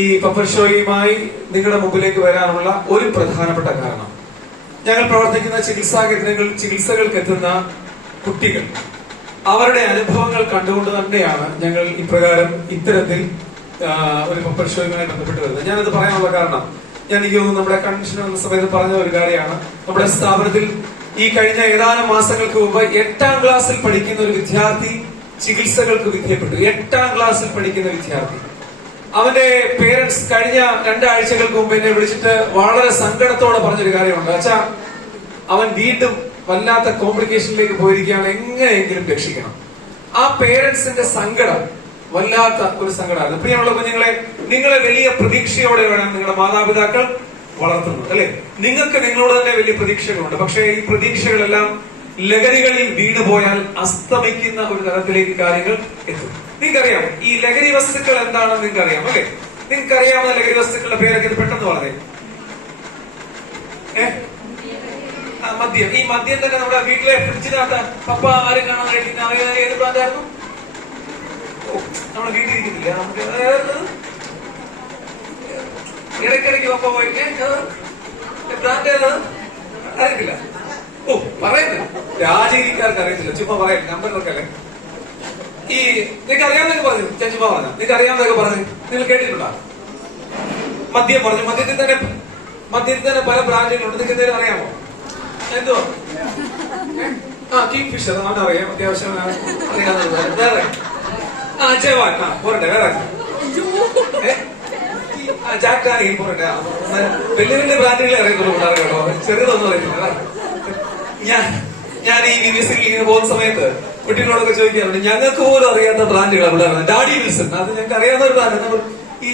ഈ പപ്പർ ഷോയുമായി നിങ്ങളുടെ മുമ്പിലേക്ക് വരാനുള്ള ഒരു പ്രധാനപ്പെട്ട കാരണം, ഞങ്ങൾ പ്രവർത്തിക്കുന്ന ചികിത്സാ കേന്ദ്രങ്ങളിൽ ചികിത്സകൾക്ക് എത്തുന്ന കുട്ടികൾ അവരുടെ അനുഭവങ്ങൾ കണ്ടുകൊണ്ട് തന്നെയാണ് ഞങ്ങൾ ഇപ്രകാരം ഇത്തരത്തിൽ ഒരു പപ്പർ ഷോയുമായി ബന്ധപ്പെട്ട് വരുന്നത്. ഞാനത് പറയാനുള്ള കാരണം, ഞാൻ എനിക്ക് തോന്നുന്നു നമ്മുടെ കൺവെൻഷൻ എന്ന സമയത്ത് പറഞ്ഞ ഒരു കാര്യമാണ്. നമ്മുടെ സ്ഥാപനത്തിൽ ഈ കഴിഞ്ഞ ഏതാനും മാസങ്ങൾക്ക് മുമ്പ് 8ാം ക്ലാസ്സിൽ പഠിക്കുന്ന ഒരു വിദ്യാർത്ഥി ചികിത്സകൾക്ക് വിധേയപ്പെട്ടു. 8ാം ക്ലാസ്സിൽ പഠിക്കുന്ന വിദ്യാർത്ഥി, അവന്റെ പേരൻസ് കഴിഞ്ഞ 2 ആഴ്ചകൾക്ക് മുമ്പ് എന്നെ വിളിച്ചിട്ട് വളരെ സങ്കടത്തോടെ പറഞ്ഞൊരു കാര്യമുണ്ട്. അച്ഛാ, അവൻ വീണ്ടും വല്ലാത്ത കോംപ്ലിക്കേഷനിലേക്ക് പോയിരിക്കുകയാണ്, എങ്ങനെയെങ്കിലും രക്ഷിക്കണം. ആ പേരൻസിന്റെ സങ്കടം വല്ലാത്ത ഒരു സങ്കടമാണ്. പ്രിയമുള്ള കുഞ്ഞുങ്ങളെ, നിങ്ങളെ വലിയ പ്രതീക്ഷയോടെ വേണം നിങ്ങളുടെ മാതാപിതാക്കൾ വളർത്തുന്നത്, അല്ലെ? നിങ്ങൾക്ക് നിങ്ങളോട് തന്നെ വലിയ പ്രതീക്ഷകളുണ്ട്. പക്ഷേ ഈ പ്രതീക്ഷകളെല്ലാം ലഹരികളിൽ വീണുപോയാൽ അസ്തമിക്കുന്ന ഒരു തരത്തിലേക്ക് കാര്യങ്ങൾ എത്തും. നിങ്ങൾക്കറിയാം ഈ ലഹരി വസ്തുക്കൾ എന്താണെന്ന് നിങ്ങൾക്കറിയാം, അല്ലെ? നിങ്ങൾക്കറിയാവുന്ന ലഹരി വസ്തുക്കളുടെ പേരൊക്കെ ഇത് പെട്ടെന്ന് പറഞ്ഞേ. മദ്യം. ഈ മദ്യം തന്നെ നമ്മുടെ വീട്ടിലെ ഫ്രിഡ്ജിനകത്ത് പപ്പ ആരും കാണാൻ കഴിക്കുന്ന ഏത് ബ്രാൻഡായിരുന്നു? നമ്മുടെ വീട്ടിൽ ഇരിക്കുന്നില്ല, നമുക്ക് ഇടയ്ക്കിടയ്ക്ക് പപ്പ പോയി ബ്രാൻഡ് ഏതാണ് അറിയത്തില്ല. ഓ, പറയുന്നില്ല, രാജീവിക്കാർക്ക് അറിയത്തില്ല, ചുമ്മാ പറയും, നമ്പറിലൊക്കെ അല്ലേ. ഈ നിങ്ങൾക്ക് അറിയാവുന്നതൊക്കെ പറഞ്ഞു, ഞാൻ ചുമ്മാ പറഞ്ഞ നിങ്ങൾക്ക് അറിയാവുന്നതൊക്കെ പറഞ്ഞു, നിങ്ങൾ കേട്ടിട്ടുണ്ടോ? മദ്യം പറഞ്ഞു. മദ്യത്തിൽ തന്നെ പല ബ്രാൻഡുകളുണ്ട്. നിങ്ങൾക്ക് എന്തെങ്കിലും അറിയാമോ? എന്തോ കിങ് ഫിഷർ അവനറിയാം, അത്യാവശ്യം അറിയാവുന്നത്. വേറെ ജവാൻ പോരട്ടെ, വേറെ ജാക്ടാനി പോരട്ടെ. വലിയ വലിയ ബ്രാൻഡുകളെ അറിയത്തുള്ളൂ പിള്ളേർ കേട്ടോ, ചെറുതൊന്നും അറിയത്തില്ല. ഞാൻ ഈ വിവിഎസിൽ ഇങ്ങനെ പോകുന്ന സമയത്ത് കുട്ടികളോടൊക്കെ ചോദിക്കാറുണ്ട്, ഞങ്ങൾക്ക് പോലും അറിയാത്ത ബ്രാൻഡുകളാണ് പിള്ളേർ. ഡാഡി വിൽസൺ, അത് ഞങ്ങൾക്ക് അറിയാവുന്ന ഒരു ബ്രാൻഡ്. നമ്മൾ ഈ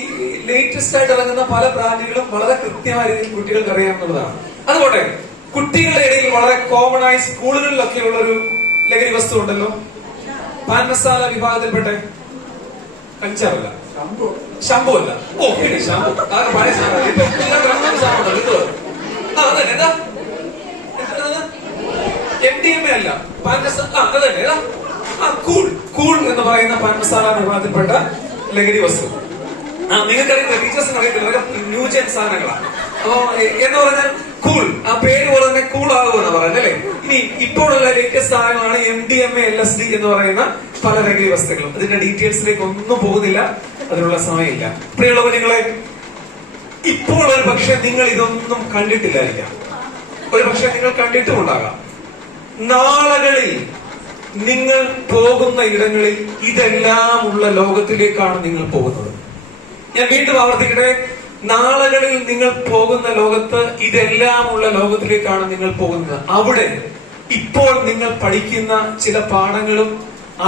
ലേറ്റസ്റ്റ് ആയിട്ട് ഇറങ്ങുന്ന പല ബ്രാൻഡുകളും വളരെ കൃത്യമായ രീതിയിൽ കുട്ടികൾക്ക് അറിയാവുന്നതാണ്. അതുപോലെ കുട്ടികളുടെ ഇടയിൽ വളരെ കോമൺ ആയി സ്കൂളുകളിലൊക്കെ ഉള്ളൊരു ലഹരി വസ്തു ഉണ്ടല്ലോ, പാൻ മസാല വിഭാഗത്തിൽപ്പെട്ട കഞ്ചാവല്ല, ശംഭു അല്ല. ഓ, ശംഭു പഴയ MDMA അല്ല, പാൻ മസാല. അതന്നെ കൂൾ എന്ന് പറയുന്ന പാൻ മസാല വിഭാഗത്തിൽപ്പെട്ട ലഹരി വസ്തു. നിങ്ങൾക്കറിയില്ല, ടീച്ചേഴ്സിന് അറിയത്തില്ല, ന്യൂജൻ സാധനങ്ങളാണ്. അപ്പോ എന്ന് പറഞ്ഞാൽ കൂൾ, ആ പേര് പോലെ തന്നെ കൂൾ ആകുമെന്ന് പറയുന്നത്, അല്ലെ? ഇനി ഇപ്പോഴുള്ള ലേറ്റസ്റ്റ് സാധനമാണ് MDMA LSD എന്ന് പറയുന്ന പല ലഹരി വസ്തുക്കളും. അതിന്റെ ഡീറ്റെയിൽസിലേക്ക് ഒന്നും പോകുന്നില്ല, അതിനുള്ള സമയമില്ല. പ്രിയമുള്ള കുഞ്ഞുങ്ങളെ, ഇപ്പോൾ ഒരു പക്ഷെ നിങ്ങൾ ഇതൊന്നും കണ്ടിട്ടില്ലായിരിക്കാം, ഒരു പക്ഷെ നിങ്ങൾ കണ്ടിട്ടുമുണ്ടാകാം. നാളുകളിൽ നിങ്ങൾ പോകുന്ന ഇടങ്ങളിൽ ഇതെല്ലാം ഉള്ള ലോകത്തിലേക്കാണ് നിങ്ങൾ പോകുന്നത്. ഞാൻ വീണ്ടും ആവർത്തിക്കട്ടെ, നാളുകളിൽ നിങ്ങൾ പോകുന്ന ലോകത്ത് ഇതെല്ലാം ഉള്ള ലോകത്തിലേക്കാണ് നിങ്ങൾ പോകുന്നത്. അവിടെ ഇപ്പോൾ നിങ്ങൾ പഠിക്കുന്ന ചില പാഠങ്ങളും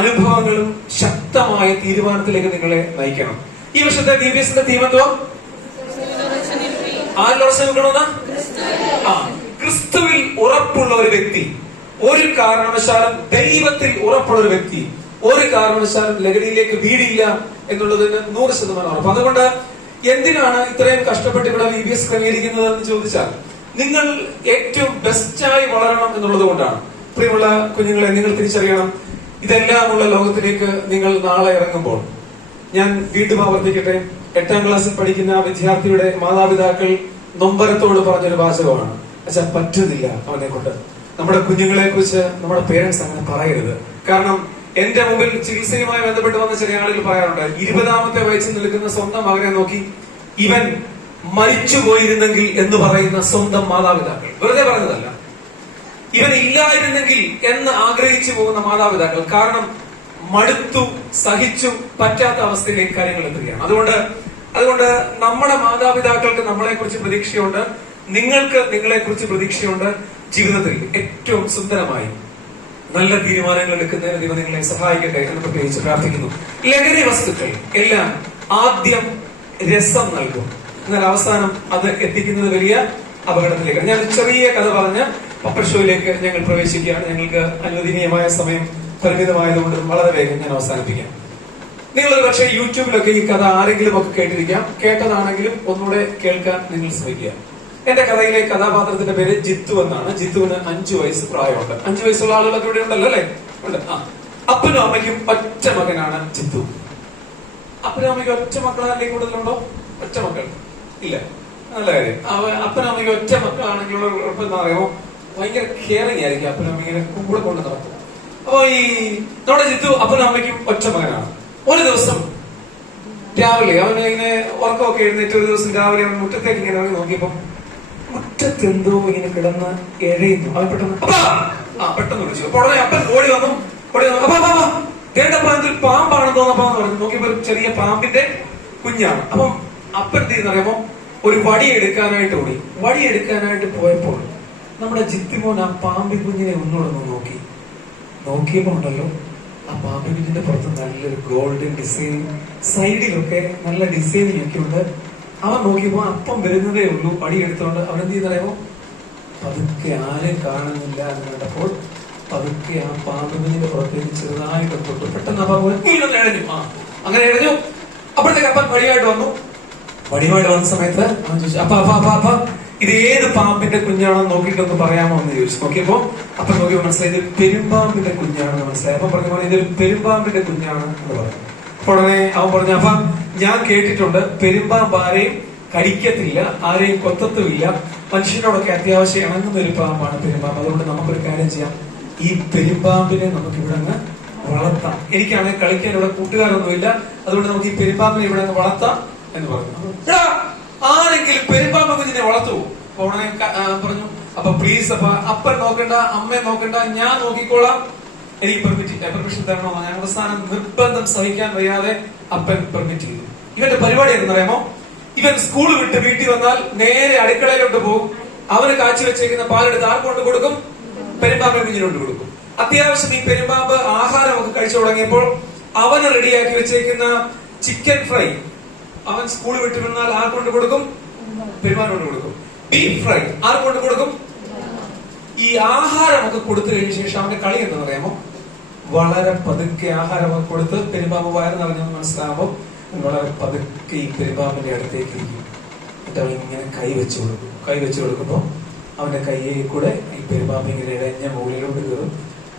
അനുഭവങ്ങളും ശക്തമായ തീരുമാനത്തിലേക്ക് നിങ്ങളെ നയിക്കണം. ഈ വർഷത്തെ DBSന്റെ തീം എന്തോ? ആരിലുറച്ചു നിൽക്കണമെന്ന്? ക്രിസ്തുവിൽ ഉറപ്പുള്ള ഒരു വ്യക്തി, ഒരു കാരണവശാലും ദൈവത്തിൽ ഉറപ്പുള്ള ഒരു വ്യക്തി ഒരു കാരണവശാലും ലഹരിയിലേക്ക് വീടില്ല എന്നുള്ളതിന് 100% ഉറപ്പ്. അതുകൊണ്ട് എന്തിനാണ് ഇത്രയും കഷ്ടപ്പെട്ട് ഇവിടെ VBS ക്രമീകരിക്കുന്നത് എന്ന് ചോദിച്ചാൽ, നിങ്ങൾ ഏറ്റവും ബെസ്റ്റായി വളരണം എന്നുള്ളത് കൊണ്ടാണ്. പ്രിയമുള്ള കുഞ്ഞുങ്ങളെ, നിങ്ങൾ തിരിച്ചറിയണം, ഇതെല്ലാമുള്ള ലോകത്തിലേക്ക് നിങ്ങൾ നാളെ ഇറങ്ങുമ്പോൾ, ഞാൻ വീണ്ടും ആവർത്തിക്കട്ടെ, 8ാം ക്ലാസ്സിൽ പഠിക്കുന്ന വിദ്യാർത്ഥിയുടെ മാതാപിതാക്കൾ നൊമ്പരത്തോട് പറഞ്ഞൊരു വാചകമാണ്, അച്ഛാ പറ്റുന്നില്ല അവനെ കൊണ്ട്. നമ്മുടെ കുഞ്ഞുങ്ങളെ കുറിച്ച് നമ്മുടെ പേരൻസ് അങ്ങനെ പറയരുത്. കാരണം എന്റെ മുമ്പിൽ ചികിത്സയുമായി ബന്ധപ്പെട്ട് വന്ന ചില ആളുകൾ പറയാറുണ്ട്, 20ാമത്തെ വയസ്സിൽ നിൽക്കുന്ന സ്വന്തം മകനെ നോക്കി ഇവൻ മരിച്ചു പോയിരുന്നെങ്കിൽ എന്ന് പറയുന്ന സ്വന്തം മാതാപിതാക്കൾ. വെറുതെ പറഞ്ഞതല്ല, ഇവൻ ഇല്ലായിരുന്നെങ്കിൽ എന്ന് ആഗ്രഹിച്ചു പോകുന്ന മാതാപിതാക്കൾ. കാരണം മടുത്തു, സഹിച്ചു, പറ്റാത്ത അവസ്ഥയിലേക്ക് കാര്യങ്ങൾ എത്തുകയാണ്. അതുകൊണ്ട് നമ്മുടെ മാതാപിതാക്കൾക്ക് നമ്മളെ കുറിച്ച് പ്രതീക്ഷയുണ്ട്, നിങ്ങൾക്ക് നിങ്ങളെ കുറിച്ച് പ്രതീക്ഷയുണ്ട്. ജീവിതത്തിൽ ഏറ്റവും സുന്ദരമായി നല്ല തീരുമാനങ്ങൾ എടുക്കുന്നതിന് ദൈവം നിങ്ങളെ സഹായിക്കട്ടെ എന്ന് പ്രത്യേകിച്ച് പ്രാർത്ഥിക്കുന്നു. ലഹരി വസ്തുക്കൾ എല്ലാം ആദ്യം രസം നൽകും, എന്നാൽ അവസാനം അത് എത്തിക്കുന്നത് വലിയ അപകടത്തിലേക്കാണ്. ഞാൻ ചെറിയ കഥ പറഞ്ഞ് പപ്പർ ഷോയിലേക്ക് ഞങ്ങൾ പ്രവേശിക്കുകയാണ്. ഞങ്ങൾക്ക് അനുവദനീയമായ സമയം പരിമിതമായതുകൊണ്ട് വളരെ വേഗം ഞാൻ അവസാനിപ്പിക്കാം. നിങ്ങളൊരു പക്ഷേ യൂട്യൂബിലൊക്കെ ഈ കഥ ആരെങ്കിലും ഒക്കെ കേട്ടിരിക്കാം, കേട്ടതാണെങ്കിലും ഒന്നുകൂടെ കേൾക്കാൻ നിങ്ങൾ ശ്രമിക്കുക. എന്റെ കഥയിലെ കഥാപാത്രത്തിന്റെ പേര് ജിത്തു എന്നാണ്. ജിത്തുവിന് 5 വയസ്സ് പ്രായമുണ്ട്. 5 വയസ്സുള്ള ആളുകളൊക്കെ ഇവിടെ ഉണ്ടല്ലോ, അല്ലെ? ഉണ്ട്. അപ്പനും അമ്മയ്ക്കും ഒറ്റ മകനാണ് ജിത്തു. അപ്പനും അമ്മയ്ക്കും ഒറ്റ മക്കളാരെയും കൂടുതലുണ്ടോ? ഒറ്റ ഒറ്റ മക്കൾ ഇല്ല, നല്ല കാര്യം. അപ്പനും അമ്മയ്ക്ക് ഒറ്റ മക്കളാണെങ്കിലുള്ള കുഴപ്പം എന്താ പറയുമ്പോ ഭയങ്കര കെയറിങ് ആയിരിക്കും. അപ്പനും അമ്മയ്ക്ക് കൂടെ കൊണ്ട് നടക്കും. അപ്പൊ ഈ നമ്മുടെ ജിത്തു അപ്പനും അമ്മയ്ക്കും ഒറ്റ മകനാണ്. ഒരു ദിവസം രാവിലെ അവന് ഇങ്ങനെ ഉറക്കമൊക്കെ എഴുന്നേറ്റ് ഒരു ദിവസം രാവിലെ അവൻ മുറ്റത്തേക്ക് ഇങ്ങനെ ഇറങ്ങി നോക്കിയപ്പോ മുറ്റത്തെന്തോ ഇങ്ങനെ കിടന്ന് എഴയുന്നു. അവൻ പെട്ടെന്ന് വിളിച്ചു. അപ്പൊ ഉടനെ അപ്പൻ ഓടി വന്നു. അപ്പൊ കേട്ടപ്പോ എന്തൊരു പാമ്പാണെന്ന് തോന്നപ്പാന്ന് പറഞ്ഞു. നോക്കിയപ്പോ ഒരു ചെറിയ പാമ്പിന്റെ കുഞ്ഞാണ്. അപ്പം അപ്പൻ എന്ത് ചെയ്യുന്നറിയുമ്പോ ഒരു വടി എടുക്കാനായിട്ട് ഓടി. വടി എടുക്കാനായിട്ട് പോയപ്പോൾ നമ്മുടെ ജിത്തിമോൻ ആ പാമ്പി കുഞ്ഞിനെ ഒന്നുകൂടെ നോക്കിയപ്പോ ഉണ്ടല്ലോ, ആ പാമ്പി കുഞ്ഞിന്റെ പുറത്ത് നല്ലൊരു ഗോൾഡൻ ഡിസൈൻ, സൈഡിലൊക്കെ നല്ല ഡിസൈനിങ് ഒക്കെ ഉണ്ട്. അവൻ നോക്കിയപ്പോ അപ്പം വരുന്നതേ ഉള്ളൂ. വടി എടുത്തോണ്ട് അവൻ എന്ത് ചെയ്യുന്നറിയുമോ, പതുക്കെ ആരും കാണുന്നില്ല എന്ന് കണ്ടപ്പോൾ പതുക്കെ ആ പാമ്പ് കുഞ്ഞിന്റെ പുറത്തേക്ക് ചെറുതായിട്ട് തൊട്ടു. പെട്ടെന്ന് ആ പാമ്പ് എഴഞ്ഞു. അങ്ങനെ എഴഞ്ഞു. അപ്പോഴത്തേക്ക് അപ്പൻ വടിയായിട്ട് വന്നു. വടിയുമായിട്ട് വന്ന സമയത്ത് അവൻ ചോദിച്ചു, അപ്പ ഇത് ഏത് പാമ്പിന്റെ കുഞ്ഞാണെന്ന് നോക്കിയിട്ടൊന്ന് പറയാമോ എന്ന് ചോദിച്ചു. നോക്കിയപ്പോ അപ്പൊ നോക്കിയപ്പോ മനസ്സിലായി ഇത് പെരുമ്പാമ്പിന്റെ കുഞ്ഞാണെന്ന് മനസ്സിലായി. അപ്പൊ പറഞ്ഞു ഇതൊരു പെരുമ്പാമ്പിന്റെ കുഞ്ഞാണ് എന്ന് പറഞ്ഞു. ഉടനെ അവൻ പറഞ്ഞു, അപ്പൊ ഞാൻ കേട്ടിട്ടുണ്ട് പെരുമ്പാമ്പ് ആരെയും കടിക്കത്തില്ല, ആരെയും കൊത്തത്തുമില്ല, മനുഷ്യനോടൊക്കെ അത്യാവശ്യം ഇണങ്ങുന്ന ഒരു പാമ്പാണ് പെരുമ്പാമ്പ്. അതുകൊണ്ട് നമുക്കൊരു കാര്യം ചെയ്യാം, ഈ പെരുമ്പാമ്പിനെ നമുക്ക് ഇവിടെ അങ്ങ് വളർത്താം. എനിക്കാണെങ്കിൽ കളിക്കാൻ ഇവിടെ കൂട്ടുകാരൊന്നുമില്ല, അതുകൊണ്ട് നമുക്ക് ഈ പെരുമ്പാമ്പിനെ ഇവിടെ അങ്ങ് വളർത്താം എന്ന് പറഞ്ഞു. ആരെങ്കിലും പെരുമ്പാമ്പ് കുഞ്ഞിനെ വളർത്തുവോ? ഉടനെ പറഞ്ഞു, അപ്പൊ പ്ലീസ് അപ്പൻ നോക്കണ്ട, അമ്മയെ നോക്കണ്ട, ഞാൻ നോക്കിക്കോളാം, എനിക്ക് പെർമിഷൻ തരണോ? ഞാൻ അവസാനം നിർബന്ധം സഹിക്കാൻ വയ്യാതെ അപ്പൻ പെർമിറ്റ് ചെയ്തു. ഇവന്റെ പരിപാടി എന്നറിയാമോ, ഇവൻ സ്കൂൾ വിട്ട് വീട്ടിൽ വന്നാൽ നേരെ അടുക്കളയിലോട്ട് പോകും. അവന് കാച്ചി വെച്ചേക്കുന്ന പാലെടുത്ത് ആർക്ക് കൊണ്ട് കൊടുക്കും? പെരുമ്പാമ്പ് കുഞ്ഞിനോട് കൊടുക്കും. അത്യാവശ്യം ഈ പെരുമ്പാമ്പ് ആഹാരമൊക്കെ കഴിച്ചു തുടങ്ങിയപ്പോൾ അവന് റെഡിയാക്കി വെച്ചേക്കുന്ന ചിക്കൻ ഫ്രൈ അവൻ സ്കൂൾ വിട്ട് വന്നാൽ ആർക്കൊണ്ട് കൊടുക്കും? പെരുമ്പാമ്പിനോട് കൊടുക്കും. ബീഫ് ഫ്രൈ ആർക്കൊണ്ട് കൊടുക്കും? ഈ ആഹാരമൊക്കെ കൊടുത്തു കഴിഞ്ഞ ശേഷം അവന്റെ കളി എന്താണെന്ന് അറിയാമോ, വളരെ പതുക്കെ ആഹാരമൊക്കെ കൊടുത്ത് പെരുമ്പാമ്പ് വയറ് നിറഞ്ഞെന്ന് മനസ്സിലാകുമ്പോൾ വളരെ പതുക്കെ ഈ പെരുമ്പാമ്പിന്റെ അടുത്തേക്ക് ഇരിക്കും. എന്നിട്ട് അവൻ ഇങ്ങനെ കൈ വെച്ചു കൊടുക്കുമ്പോ അവന്റെ കയ്യിൽ കൂടെ ഈ പെരുമ്പാമ്പ് ഇങ്ങനെ ഇഴഞ്ഞ മുകളിലോട്ട് കയറും.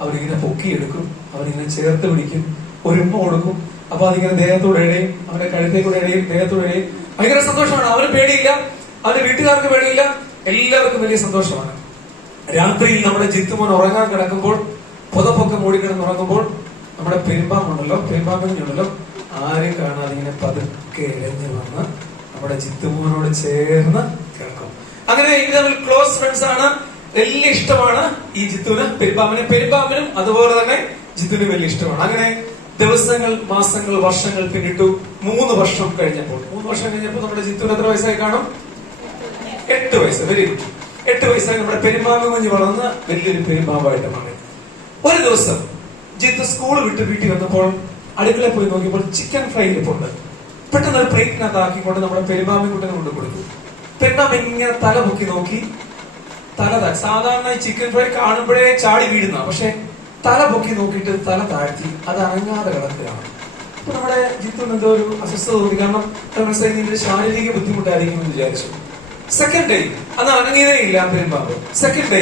അവനിങ്ങനെ പൊക്കിയെടുക്കും, അവനിങ്ങനെ ചേർത്ത് പിടിക്കും, ഒരു ഉമ്മ കൊടുക്കും. അപ്പൊ അതിങ്ങനെ ദേഹത്തോടെ ഇടയും, അവന്റെ കഴുത്തേക്കൂടെ ഇടയും, ദേഹത്തോടെ ഇടയും. ഭയങ്കര സന്തോഷമാണ്. അവന് പേടിയില്ല, അവന്റെ വീട്ടുകാർക്ക് പേടിയില്ല, എല്ലാവർക്കും വലിയ സന്തോഷമാണ്. രാത്രിയിൽ നമ്മുടെ ജിത്തുമോൻ ഉറങ്ങാൻ കിടക്കുമ്പോൾ, പുതപ്പൊക്കെ മൂടിക്കിടന്ന് ഉറങ്ങുമ്പോൾ നമ്മുടെ പെരുമ്പാമ്പുണ്ടല്ലോ ആരും കാണാതെ ഇങ്ങനെ പതുക്കെ ഇഴഞ്ഞു വന്ന് നമ്മുടെ ജിത്തുമോനോട് ചേർന്ന് കിടക്കും. അങ്ങനെ ഇത് തമ്മിൽ ക്ലോസ് ഫ്രണ്ട്സ് ആണ്. വലിയ ഇഷ്ടമാണ് ഈ ജിത്തുവിന് പെരുമ്പാമ്പിനും അതുപോലെ തന്നെ ജിത്തുവിനും വലിയ ഇഷ്ടമാണ്. അങ്ങനെ ദിവസങ്ങൾ, മാസങ്ങൾ, വർഷങ്ങൾ പിന്നിട്ടു. 3 വർഷം കഴിഞ്ഞപ്പോൾ നമ്മുടെ ജിത്തുവിന് എത്ര വയസ്സായി കാണും? 8 വയസ്സ്. Very good. 8 വയസ്സായി നമ്മുടെ പെരുമ്പാമ്പ് കുഞ്ഞ് വളർന്ന് വലിയൊരു പെരുമ്പാമ്പായിട്ട് മാറി. ഒരു ദിവസം ജിത്തു സ്കൂൾ വിട്ട് വീട്ടിൽ വന്നപ്പോൾ അടുക്കളയിൽ പോയി നോക്കിയപ്പോൾ ചിക്കൻ ഫ്രൈ ഇരിപ്പുണ്ട്. പെട്ടെന്ന് ഒരു പ്ലേറ്റിനകത്ത് ആക്കിക്കൊണ്ട് നമ്മുടെ പെരുമ്പാമ്പ് കുട്ടിനെ കൊണ്ട് കൊടുത്തു. പെരുമ്പാമ്പ് ഇങ്ങനെ തല പൊക്കി നോക്കി. സാധാരണ ചിക്കൻ ഫ്രൈ കാണുമ്പോഴേ ചാടി വീഴുന്ന, പക്ഷെ തല പൊക്കി നോക്കിയിട്ട് തല താഴ്ത്തി, അത് അനങ്ങാതെ കിടക്കുകയാണ്. അപ്പൊ നമ്മുടെ ജിത്തുവിന് എന്തോ ഒരു അസ്വസ്ഥത തോന്നി. കാരണം ഇതിന്റെ ശാരീരിക ബുദ്ധിമുട്ടായിരിക്കും എന്ന് വിചാരിച്ചു. സെക്കൻഡ് ഡേ അന്ന് അനങ്ങിയതേ ഇല്ല പെരുമ്പാമ്പ്. സെക്കൻഡ് ഡേ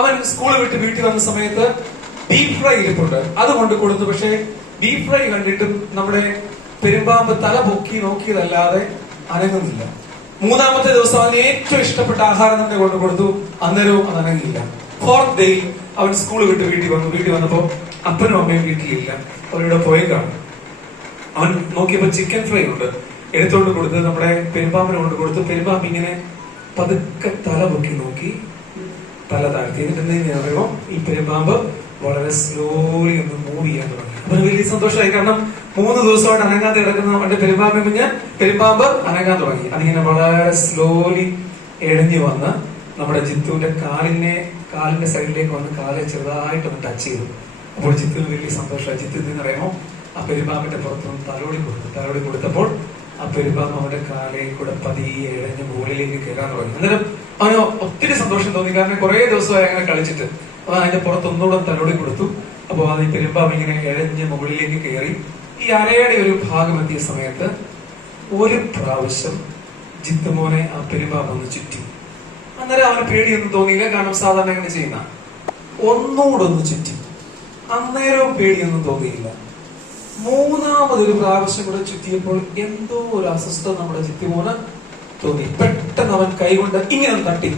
അവൻ സ്കൂൾ വിട്ട് വീട്ടിൽ വന്ന സമയത്ത് ബീഫ് ഫ്രൈ ഇരിപ്പുണ്ട്, അത് കൊണ്ട് കൊടുത്തു. പക്ഷെ ബീഫ് ഫ്രൈ കണ്ടിട്ടും നമ്മുടെ പെരുമ്പാമ്പ് തല പൊക്കി നോക്കിയതല്ലാതെ അനങ്ങുന്നില്ല. 3-ാമത്തെ ദിവസം അവന് ഏറ്റവും ഇഷ്ടപ്പെട്ട ആഹാരം തന്നെ കൊണ്ട് കൊടുത്തു, അന്നേരവും അത് അനങ്ങിയില്ല. 4th ഡേ അവൻ സ്കൂൾ വിട്ട് വീട്ടിൽ വന്നപ്പോ അപ്പനും അമ്മയും വീട്ടിലില്ല, അവരിവിടെ പോയി കാണും. അവൻ നോക്കിയപ്പോ ചിക്കൻ ഫ്രൈ ഉണ്ട്, എടുത്തോണ്ട് കൊടുത്ത് നമ്മുടെ പെരുമ്പാമ്പിനെ കൊണ്ട് കൊടുത്തു. പെരുമ്പാമ്പ് ഇങ്ങനെ പതുക്കെ തല പൊക്കി നോക്കി, തല താഴ്ത്തി. എന്നിട്ട് അറിയുമോ, ഈ പെരുമ്പാമ്പ് വളരെ സ്ലോലി ഒന്ന് മൂവ് ചെയ്യാൻ തുടങ്ങി. അവന് വലിയ സന്തോഷമായി. കാരണം 3 ദിവസമായിട്ട് അനങ്ങാതെ കിടക്കുന്ന അവന്റെ പെരുമ്പാമ്പ് അനങ്ങാൻ തുടങ്ങി. അതിങ്ങനെ വളരെ സ്ലോലി എഴഞ്ഞു വന്ന് നമ്മുടെ ജിത്തുവിന്റെ കാലിന്റെ സൈഡിലേക്ക് വന്ന് കാലെ ചെറുതായിട്ടൊന്ന് ടച്ച് ചെയ്തു. അപ്പോൾ ജിത്തുവിന് വലിയ സന്തോഷമായി. ജിത്തു എന്ന് പറയുമ്പോ ആ പെരുമ്പാമ്പിന്റെ പുറത്തൊന്ന് തലോടി കൊടുത്തപ്പോൾ ആ പെരുമ്പാമ്പ് അവന്റെ കാലയിൽ കൂടെ പതിയെ ഇഴഞ്ഞ് മുകളിലേക്ക് കയറാൻ തുടങ്ങി. അന്നേരം അവന് ഒത്തിരി സന്തോഷം തോന്നി. കാരണം കുറെ ദിവസമായി അങ്ങനെ കളിച്ചിട്ട് അവൻ അതിന്റെ പുറത്തൊന്നുകൂടെ തലോടി കൊടുത്തു. അപ്പൊ അത് ഈ പെരുമ്പാമ്പ് ഇങ്ങനെ ഇഴഞ്ഞ് മുകളിലേക്ക് കയറി. ഈ അരയുടെ ഒരു ഭാഗം എത്തിയ സമയത്ത് ഒരു പ്രാവശ്യം ജിത്തുമോനെ ആ പെരുമ്പാമ്പ് ഒന്ന് ചുറ്റി. അന്നേരം അവന് പേടിയൊന്നും തോന്നിയില്ല, കാരണം സാധാരണ എങ്ങനെ ചെയ്യുന്ന. ഒന്നുകൂടെ ഒന്ന് ചുറ്റി, അന്നേരവും പേടിയൊന്നും തോന്നിയില്ല. മൂന്നാമതൊരു പ്രാവശ്യം കൂടെ ചുറ്റിയപ്പോൾ എന്തോ ഒരു അസ്വസ്ഥത നമ്മുടെ ചുറ്റുമോന് തോന്നി. പെട്ടെന്ന് അവൻ കൈകൊണ്ട് ഇങ്ങനെ തട്ടി.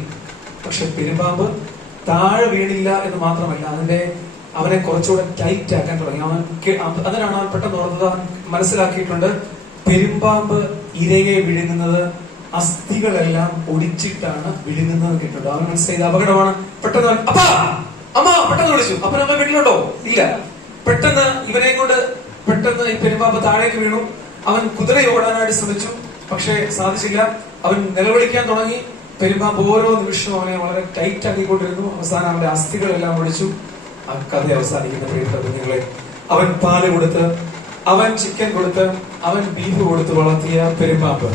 പക്ഷെ പെരുമ്പാമ്പ് താഴെ വീണില്ല എന്ന് മാത്രമല്ല, അവനെ കുറച്ചുകൂടെ ടൈറ്റ് ആക്കാൻ തുടങ്ങി. അതിനാണ് അവൻ പെട്ടെന്ന് ഓർത്തത്. അവൻ മനസ്സിലാക്കിയിട്ടുണ്ട്, പെരുമ്പാമ്പ് ഇരയെ വിഴുങ്ങുന്നത് അസ്ഥികളെല്ലാം ഒടിച്ചിട്ടാണ് വിഴുങ്ങുന്നത് കേട്ടിട്ടുണ്ട്. അവൻ മനസ്സിലായത് അപകടമാണ്. പെട്ടെന്ന് അവൻ അപ്പാ അമ്മ പെട്ടെന്ന് വിളിച്ചു. അപ്പനമ്മ വീട്ടിലുണ്ടോ? ഇല്ല. പെട്ടെന്ന് ഇവനെ കൊണ്ട് പെട്ടെന്ന് ഈ പെരുമ്പാമ്പ് താഴേക്ക് വീണു. അവൻ കുതിരയെ ഓടാനായിട്ട് ശ്രമിച്ചു, പക്ഷെ സാധിച്ചില്ല. അവൻ നിലവിളിക്കാൻ തുടങ്ങി. പെരുമ്പാമ്പ് ഓരോ നിമിഷവും അവനെ വളരെ ടൈറ്റ് ആക്കിക്കൊണ്ടിരുന്നു. അവസാനം അവന്റെ അസ്ഥികളെല്ലാം ഒടിച്ചു. ആ കഥ അവസാനിക്കുന്ന പ്രിയപ്പെട്ട കുഞ്ഞുങ്ങളെ, അവൻ പാല് കൊടുത്ത്, അവൻ ചിക്കൻ കൊടുത്ത്, അവൻ ബീഫ് കൊടുത്ത് വളർത്തിയ പെരുമ്പാമ്പ്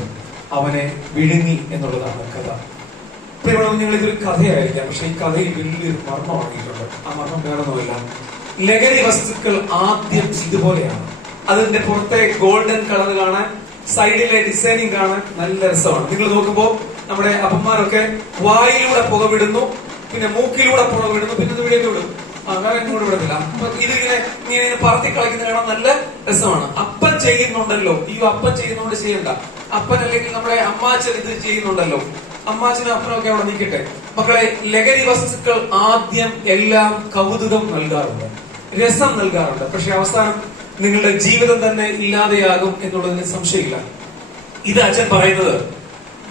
അവനെ വിഴുങ്ങി എന്നുള്ളതാണ് കഥ. പ്രിയപ്പെട്ട കുഞ്ഞുങ്ങൾ, ഇതൊരു കഥയായിരിക്കാം, പക്ഷെ ഈ കഥയിൽ വലിയൊരു മർമ്മം അടങ്ങിയിട്ടുണ്ട്. ആ മർമ്മം വേറൊന്നുമില്ല. ലഹരി വസ്തുക്കൾ ആദ്യം ഇതുപോലെയാണ്. അതിന്റെ പുറത്തെ ഗോൾഡൻ കളർ കാണാൻ, സൈഡിലെ ഡിസൈനിങ് കാണാൻ നല്ല രസമാണ്. നിങ്ങൾ നോക്കുമ്പോ നമ്മുടെ അപ്പന്മാരൊക്കെ വായിലൂടെ പുക വിടുന്നു, പിന്നെ മൂക്കിലൂടെ പുക വിടുന്നു, പിന്നെ ഇത് വിടേണ്ടി വിടും. വേറെ ഇങ്ങോട്ട് വിടത്തില്ല. ഇതിങ്ങനെ ഇങ്ങനെ പറത്തി കളിക്കുന്ന കാണാൻ നല്ല രസമാണ്. അപ്പൻ ചെയ്യുന്നുണ്ടല്ലോ, ഈ അപ്പൻ ചെയ്യുന്നോണ്ട് ചെയ്യണ്ട. അപ്പൻ അല്ലെങ്കിൽ നമ്മുടെ അമ്മാച്ചൻ ഇത് ചെയ്യുന്നുണ്ടല്ലോ, അമ്മാച്ചനും അപ്പനൊക്കെ അവിടെ നിൽക്കട്ടെ. മക്കളെ, ലഹരി വസ്തുക്കൾ ആദ്യം എല്ലാം കൗതുകം നൽകാറുണ്ട്, രസം നൽകാറുണ്ട്. പക്ഷെ അവസാനം നിങ്ങളുടെ ജീവിതം തന്നെ ഇല്ലാതെയാകും എന്നുള്ളതിന് സംശയമില്ല. ഇത് അച്ഛൻ പറയുന്നത്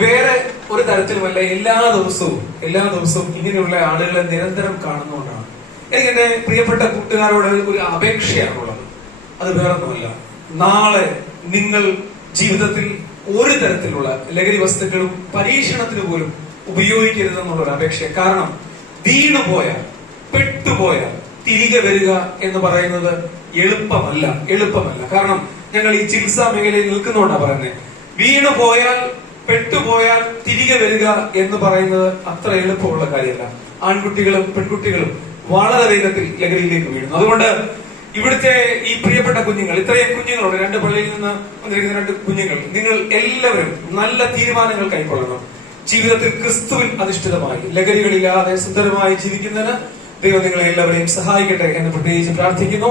വേറെ ഒരു തരത്തിലുമല്ല. എല്ലാ ദിവസവും ഇങ്ങനെയുള്ള ആളുകളെ നിരന്തരം കാണുന്നതുകൊണ്ടാണ്. എനിക്ക് എന്റെ പ്രിയപ്പെട്ട കൂട്ടുകാരോട് ഒരു അപേക്ഷയാണുള്ളത്. അത് വേറൊന്നുമല്ല. നാളെ നിങ്ങൾ ജീവിതത്തിൽ ഒരു തരത്തിലുള്ള ലഹരി വസ്തുക്കളും പരീക്ഷണത്തിന് പോലും ഉപയോഗിക്കരുതെന്നുള്ളൊരു അപേക്ഷ. കാരണം വീണുപോയാൽ, പെട്ടുപോയാൽ തിരികെ വരിക എന്ന് പറയുന്നത് എളുപ്പമല്ല. കാരണം ഞങ്ങൾ ഈ ചികിത്സാ മേഖലയിൽ നിൽക്കുന്നതുകൊണ്ടാണ് പറയുന്നത്. വീണുപോയാൽ, പെട്ടുപോയാൽ തിരികെ വരിക എന്ന് പറയുന്നത് അത്ര എളുപ്പമുള്ള കാര്യമല്ല. ആൺകുട്ടികളും പെൺകുട്ടികളും വളരെ വേഗത്തിൽ ലഹരിയിലേക്ക് വീഴുന്നു. അതുകൊണ്ട് ഇവിടുത്തെ ഈ പ്രിയപ്പെട്ട കുഞ്ഞുങ്ങൾ, ഇത്രയും കുഞ്ഞുങ്ങളുണ്ട്, 2 പള്ളിയിൽ നിന്ന് വന്നിരിക്കുന്ന 2 കുഞ്ഞുങ്ങൾ, നിങ്ങൾ എല്ലാവരും നല്ല തീരുമാനങ്ങൾ കൈക്കൊള്ളണം. ജീവിതത്തിൽ ക്രിസ്തുവിൽ അധിഷ്ഠിതമായി ലഹരികളില്ലാതെ സുന്ദരമായി ജീവിക്കുന്നതിന് ദൈവം നിങ്ങളെ എല്ലാവരെയും സഹായിക്കട്ടെ എന്ന് പ്രത്യേകിച്ച് പ്രാർത്ഥിക്കുന്നു.